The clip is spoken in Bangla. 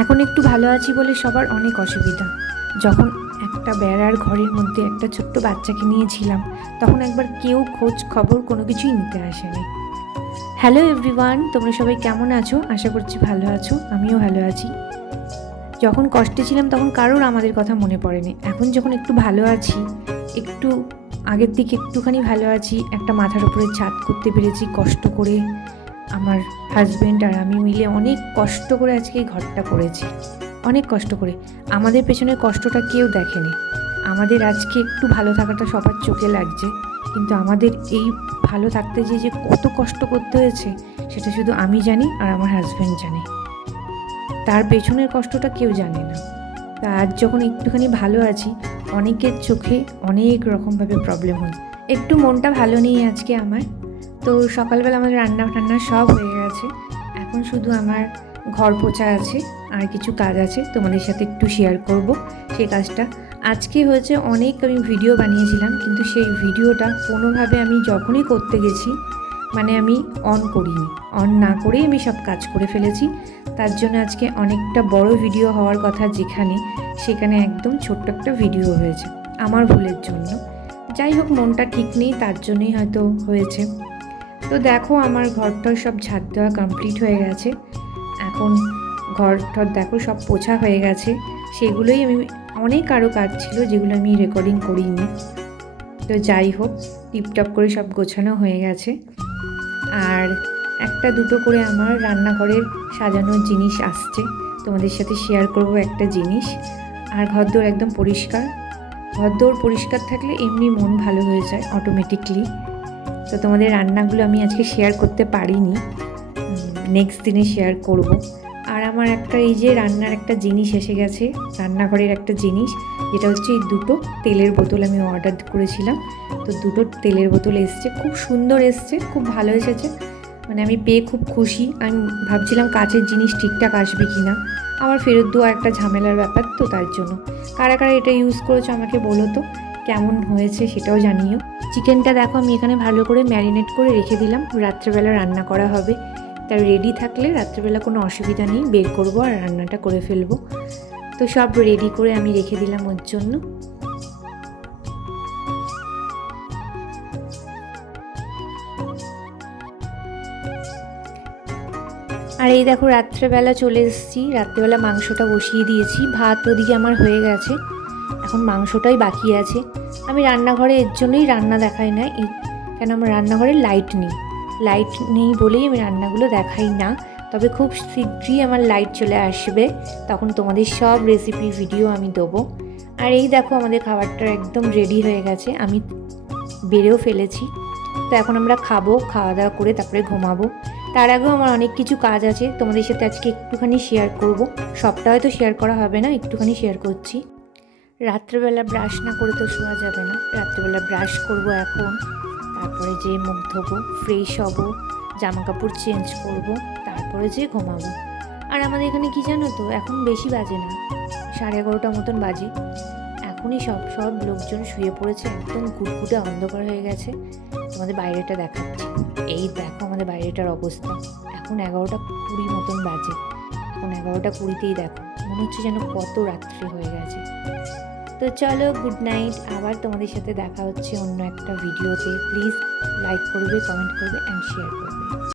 এখন একটু ভালো আছি বলে সবার অনেক অসুবিধা। যখন একটা বেড়ার ঘরের মধ্যে একটা ছোট্ট বাচ্চাকে নিয়েছিলাম, তখন একবার কেউ খোঁজ খবর কোনো কিছুই নিতে আসেনি। হ্যালো এভরিওয়ান, তোমরা সবাই কেমন আছো? আশা করছি ভালো আছো, আমিও ভালো আছি। যখন কষ্টে ছিলাম তখন কারোর আমাদের কথা মনে পড়েনি। এখন যখন একটু ভালো আছি, একটু আগের দিকে একটুখানি ভালো আছি, একটা মাথার উপরে ছাদ করতে পেরেছি কষ্ট করে, আমার হাজব্যান্ড আর আমি মিলে অনেক কষ্ট করে আজকে এই ঘরটা করেছি, অনেক কষ্ট করে। আমাদের পেছনের কষ্টটা কেউ দেখেনি। আমাদের আজকে একটু ভালো থাকাটা সবার চোখে লাগছে, কিন্তু আমাদের এই ভালো থাকতে যে কত কষ্ট করতে হয়েছে সেটা শুধু আমি জানি আর আমার হাজব্যান্ড জানে। তার পেছনের কষ্টটা কেউ জানে না। তা আজ যখন একটুখানি ভালো আছি, অনেকের চোখে অনেক রকমভাবে প্রবলেম হয়। একটু মনটা ভালো নেই আজকে আমার। তো সকালবেলা আমাদের রান্না টান্না সব হয়ে গেছে। এখন শুধু আমার ঘর পোছা আছে, আর কিছু কাজ আছে, তোমাদের সাথে একটু শেয়ার করব সেই কাজটা। আজকে হয়েছে অনেক, আমি ভিডিও বানিয়েছিলাম, কিন্তু সেই ভিডিওটা কোনোভাবে আমি যখনই করতে গেছি আমি অন করিনি। অন না করেই আমি সব কাজ করে ফেলেছি। তার জন্য আজকে অনেকটা বড় ভিডিও হওয়ার কথা যেখানে, সেখানে একদম ছোট্ট একটা ভিডিও হয়েছে আমার ভুলের জন্য। যাই হোক, মনটা ঠিক নেই, তার জন্যই হয়তো হয়েছে। তো দেখো, আমার ঘরটার সব ঝাড় দেওয়া কমপ্লিট হয়ে গেছে। এখন ঘরটার দেখো সব পোছা হয়ে গেছে। সেগুলোই আমি, অনেক আরও কাজ ছিল যেগুলো আমি রেকর্ডিং করিনি। তো যাই হোক, টিপটপ করে সব গোছানো হয়ে গেছে। আর একটা দুটো করে আমার রান্নাঘরের সাজানোর জিনিস আসছে, তোমাদের সাথে শেয়ার করব একটা জিনিস। আর ঘরদোর একদম পরিষ্কার। ঘরদোর পরিষ্কার থাকলে এমনি মন ভালো হয়ে যায় অটোমেটিকলি। তো তোমাদের রান্নাগুলো আমি আজকে শেয়ার করতে পারিনি, নেক্সট দিনে শেয়ার করব। আর আমার একটা এই যে রান্নার একটা জিনিস এসে গেছে, রান্নাঘরের একটা জিনিস, যেটা হচ্ছে এই দুটো তেলের বোতল আমি অর্ডার করেছিলাম। তো দুটো তেলের বোতল এসছে, খুব সুন্দর এসছে, খুব ভালো এসেছে। আমি পেয়ে খুব খুশি। আমি ভাবছিলাম কাচের জিনিস ঠিকঠাক আসবে কি না, আবার ফেরত দেওয়া একটা ঝামেলার ব্যাপার, তো তার জন্য। কারা কারা এটা ইউজ করেছো আমাকে বলো তো, কেমন হয়েছে সেটাও জানিও। চিকেনটা দেখো আমি এখানে ভালো করে ম্যারিনেট করে রেখে দিলাম, রাত্রেবেলা রান্না করা হবে। তার রেডি থাকলে রাত্রেবেলা কোনো অসুবিধা নেই, বের করবো আর রান্নাটা করে ফেলবো। তো সব রেডি করে আমি রেখে দিলাম ওর জন্য। আর এই দেখো, রাত্রেবেলা চলে এসেছি, রাত্রেবেলা মাংসটা বসিয়ে দিয়েছি। ভাত ওদিকে আমার হয়ে গেছে, এখন মাংসটাই বাকি আছে। আমি রান্নাঘরে এর জন্যই রান্না দেখাই না, কেন আমার রান্নাঘরে লাইট নেই বলেই আমি রান্নাগুলো দেখাই না। তবে খুব শীঘ্রই আমার লাইট চলে আসবে, তখন তোমাদের সব রেসিপি ভিডিও আমি দেবো। আর এই দেখো, আমাদের খাবারটা একদম রেডি হয়ে গেছে, আমি বেড়েও ফেলেছি। তো এখন আমরা খাবো, খাওয়া দাওয়া করে তারপরে ঘুমাবো। তার আগেও আমার অনেক কিছু কাজ আছে, তোমাদের সাথে আজকে একটুখানি শেয়ার করব। সবটা হয়তো শেয়ার করা হবে না, একটুখানি শেয়ার করছি। রাত্রেবেলা ব্রাশ না করে তো শোয়া যাবে না, রাত্রেবেলা ব্রাশ করব এখন। তারপরে যে মুখ ধোবো, ফ্রেশ হব, জামা কাপড় চেঞ্জ করব, তারপরে যে ঘুমাবো। আর আমাদের এখানে কি জানো তো, এখন বেশি বাজে না, 11:30 মতন বাজে। এখনই সব লোকজন শুয়ে পড়েছে, একদম ঘুটঘুটে অন্ধকার হয়ে গেছে। তোমাদের বাইরেটা দেখাচ্ছি, এই দেখো আমাদের বাইরেটার অবস্থা। এখন 11:20 মতন বাজে, এখন 11:20তেই দেখো মনে হচ্ছে যেন কত রাত্রি হয়ে গেছে। তো চলো, গুড নাইট। আবার তোমাদের সাথে দেখা হচ্ছে অন্য একটা ভিডিওতে। প্লিজ লাইক করবে, কমেন্ট করবে অ্যান্ড শেয়ার করবে।